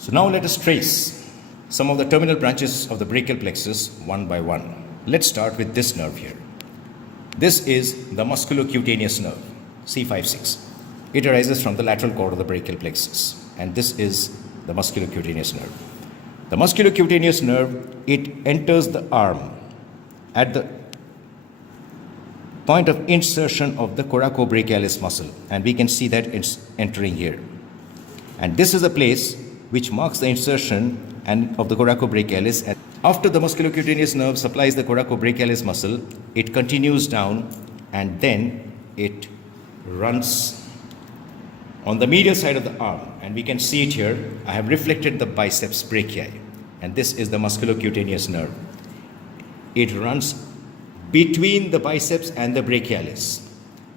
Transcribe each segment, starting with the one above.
So now let us trace some of the terminal branches of the brachial plexus one by one. Let's start with this nerve here. This is the musculocutaneous nerve, C5-6. It arises from the lateral cord of the brachial plexus, and this is the musculocutaneous nerve. The musculocutaneous nerve, it enters the arm at the point of insertion of the coracobrachialis muscle, and we can see that it's entering here. And this is the place which marks the insertion of the coracobrachialis. And after the musculocutaneous nerve supplies the coracobrachialis muscle, it continues down and then it runs on the medial side of the arm, and we can see it here. I have reflected the biceps brachii, and this is the musculocutaneous nerve. It runs between the biceps and the brachialis,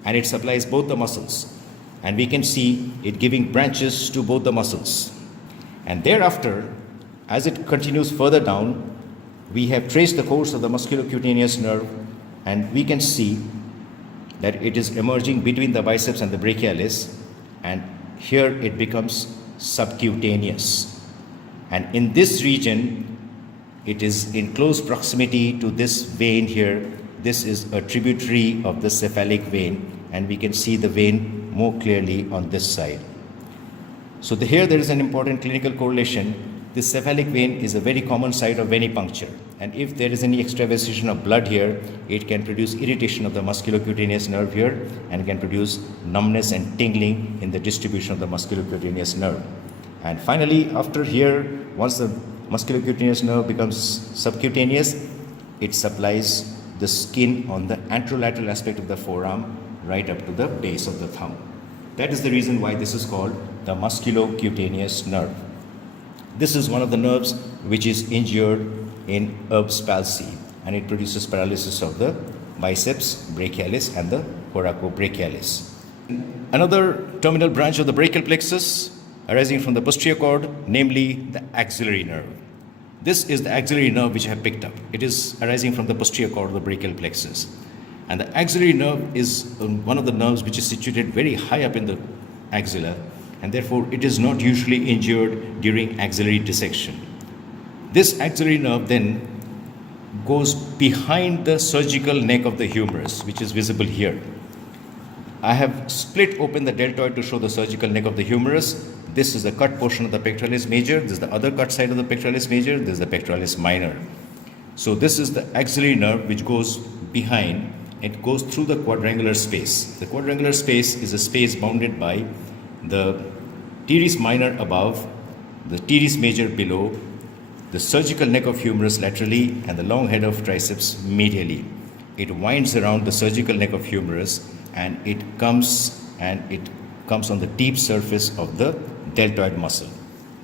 and it supplies both the muscles, and we can see it giving branches to both the muscles. And thereafter, as it continues further down, we have traced the course of the musculocutaneous nerve, and we can see that it is emerging between the biceps and the brachialis, and here it becomes subcutaneous. And in this region, it is in close proximity to this vein here. This is a tributary of the cephalic vein, and we can see the vein more clearly on this side. So here there is an important clinical correlation. This cephalic vein is a very common site of venipuncture, and if there is any extravasation of blood here, it can produce irritation of the musculocutaneous nerve here, and can produce numbness and tingling in the distribution of the musculocutaneous nerve. And finally, after here, once the musculocutaneous nerve becomes subcutaneous, it supplies the skin on the anterolateral aspect of the forearm right up to the base of the thumb. That is the reason why this is called the musculocutaneous nerve. This is one of the nerves which is injured in Erb's palsy, and it produces paralysis of the biceps brachialis and the coracobrachialis. Another terminal branch of the brachial plexus arising from the posterior cord, namely the axillary nerve. This is the axillary nerve which I have picked up. It is arising from the posterior cord of the brachial plexus. And the axillary nerve is one of the nerves which is situated very high up in the axilla, and therefore it is not usually injured during axillary dissection. This axillary nerve then goes behind the surgical neck of the humerus, which is visible here. I have split open the deltoid to show the surgical neck of the humerus. This is the cut portion of the pectoralis major. This is the other cut side of the pectoralis major. This is the pectoralis minor. So this is the axillary nerve which goes behind. It goes through the quadrangular space. The quadrangular space is a space bounded by the teres minor above, the teres major below, the surgical neck of humerus laterally, and the long head of triceps medially. It winds around the surgical neck of humerus, and it comes on the deep surface of the deltoid muscle.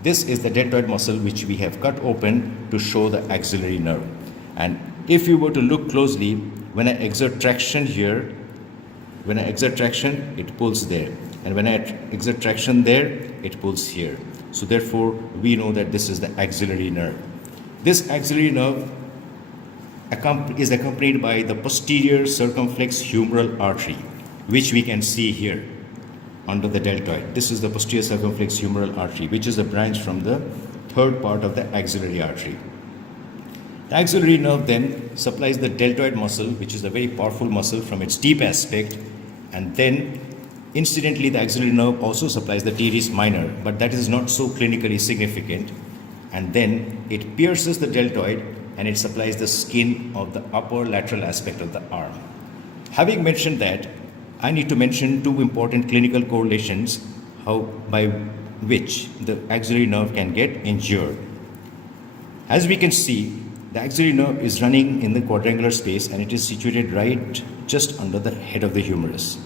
This is the deltoid muscle which we have cut open to show the axillary nerve. And if you were to look closely, when I exert traction here, it pulls there. And when I exert traction there, it pulls here. So therefore, we know that this is the axillary nerve. This axillary nerve is accompanied by the posterior circumflex humeral artery, which we can see here under the deltoid. This is the posterior circumflex humeral artery, which is a branch from the third part of the axillary artery. The axillary nerve then supplies the deltoid muscle, which is a very powerful muscle from its deep aspect, and then incidentally the axillary nerve also supplies the teres minor, but that is not so clinically significant. And then it pierces the deltoid and it supplies the skin of the upper lateral aspect of the arm. Having mentioned that, I need to mention two important clinical correlations by which the axillary nerve can get injured. As we can see, the axillary nerve is running in the quadrangular space, and it is situated right just under the head of the humerus.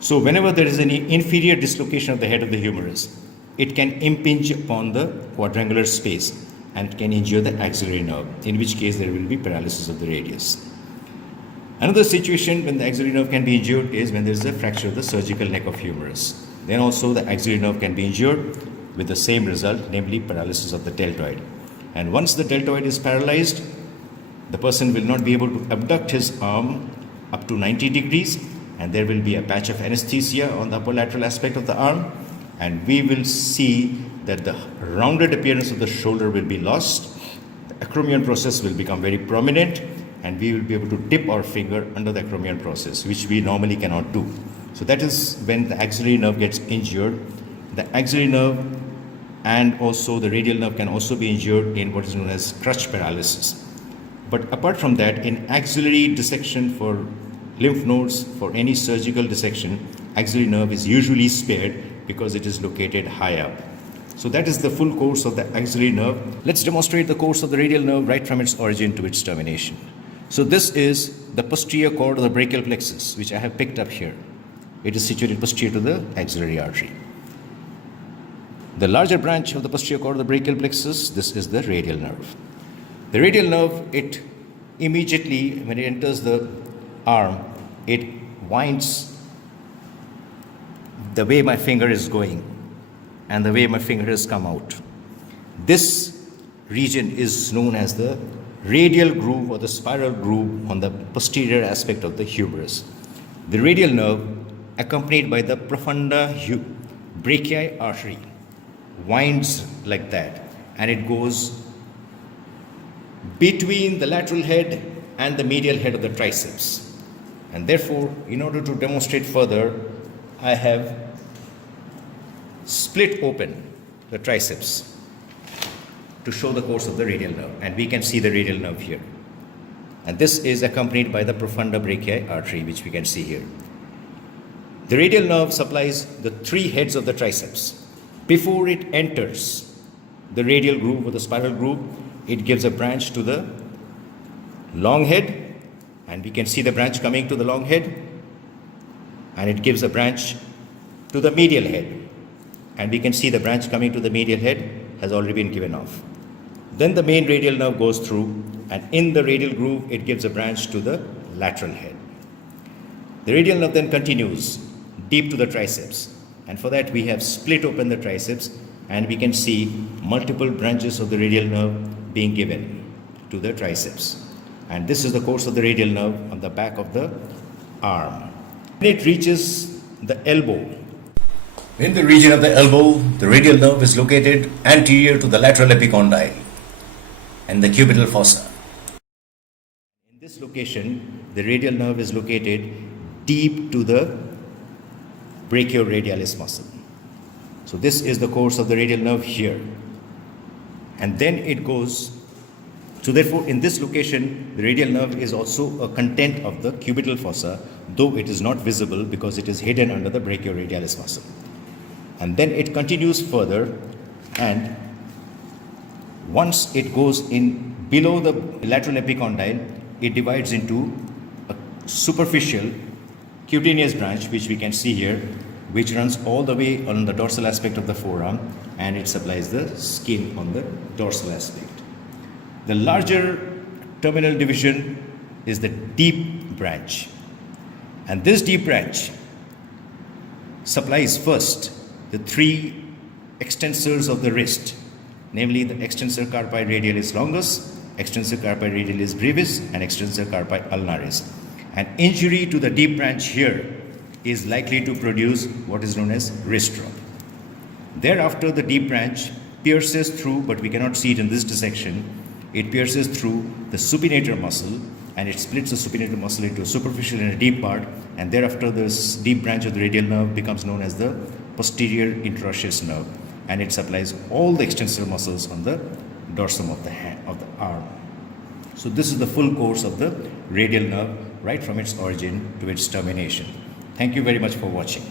So whenever there is any inferior dislocation of the head of the humerus, it can impinge upon the quadrangular space and can injure the axillary nerve, in which case there will be paralysis of the radius. Another situation when the axillary nerve can be injured is when there is a fracture of the surgical neck of humerus. Then also the axillary nerve can be injured with the same result, namely paralysis of the deltoid. And once the deltoid is paralyzed, the person will not be able to abduct his arm up to 90 degrees, and there will be a patch of anesthesia on the upper lateral aspect of the arm, and we will see that the rounded appearance of the shoulder will be lost, the acromion process will become very prominent, and we will be able to dip our finger under the acromion process, which we normally cannot do. So that is when the axillary nerve gets injured. The axillary nerve and also the radial nerve can also be injured in what is known as crutch paralysis. But apart from that, in axillary dissection for lymph nodes, for any surgical dissection, axillary nerve is usually spared because it is located high up. So that is the full course of the axillary nerve. Let's demonstrate the course of the radial nerve right from its origin to its termination. So this is the posterior cord of the brachial plexus, which I have picked up here. It is situated posterior to the axillary artery. The larger branch of the posterior cord of the brachial plexus, this is the radial nerve. The radial nerve, it immediately, when it enters the arm, it winds the way my finger is going and the way my finger has come out. This region is known as the radial groove or the spiral groove on the posterior aspect of the humerus. The radial nerve, accompanied by the profunda brachii artery, winds like that, and it goes between the lateral head and the medial head of the triceps. And therefore, in order to demonstrate further, I have split open the triceps to show the course of the radial nerve, and we can see the radial nerve here. And this is accompanied by the profunda brachii artery, which we can see here. The radial nerve supplies the three heads of the triceps. Before it enters the radial groove or the spiral groove, it gives a branch to the long head, and we can see the branch coming to the long head, and it gives a branch to the medial head, and we can see the branch coming to the medial head has already been given off. Then the main radial nerve goes through, and in the radial groove it gives a branch to the lateral head. The radial nerve then continues deep to the triceps, and for that we have split open the triceps, and we can see multiple branches of the radial nerve being given to the triceps. And this is the course of the radial nerve on the back of the arm. When it reaches the elbow, in the region of the elbow, the radial nerve is located anterior to the lateral epicondyle and the cubital fossa. In this location, the radial nerve is located deep to the brachioradialis muscle. So this is the course of the radial nerve here. And then it goes, so therefore in this location, the radial nerve is also a content of the cubital fossa, though it is not visible because it is hidden under the brachioradialis muscle. And then it continues further, and once it goes in below the lateral epicondyle, it divides into a superficial cutaneous branch, which we can see here, which runs all the way on the dorsal aspect of the forearm, and it supplies the skin on the dorsal aspect. The larger terminal division is the deep branch, and this deep branch supplies first the three extensors of the wrist, namely the extensor carpi radialis longus, extensor carpi radialis brevis, and extensor carpi ulnaris. An injury to the deep branch here is likely to produce what is known as wrist drop. Thereafter, the deep branch pierces through, but we cannot see it in this dissection, it pierces through the supinator muscle, and it splits the supinator muscle into a superficial and a deep part, and thereafter this deep branch of the radial nerve becomes known as the posterior interosseous nerve, and it supplies all the extensor muscles on the dorsum of the hand, of the arm. So this is the full course of the radial nerve right from its origin to its termination. Thank you very much for watching.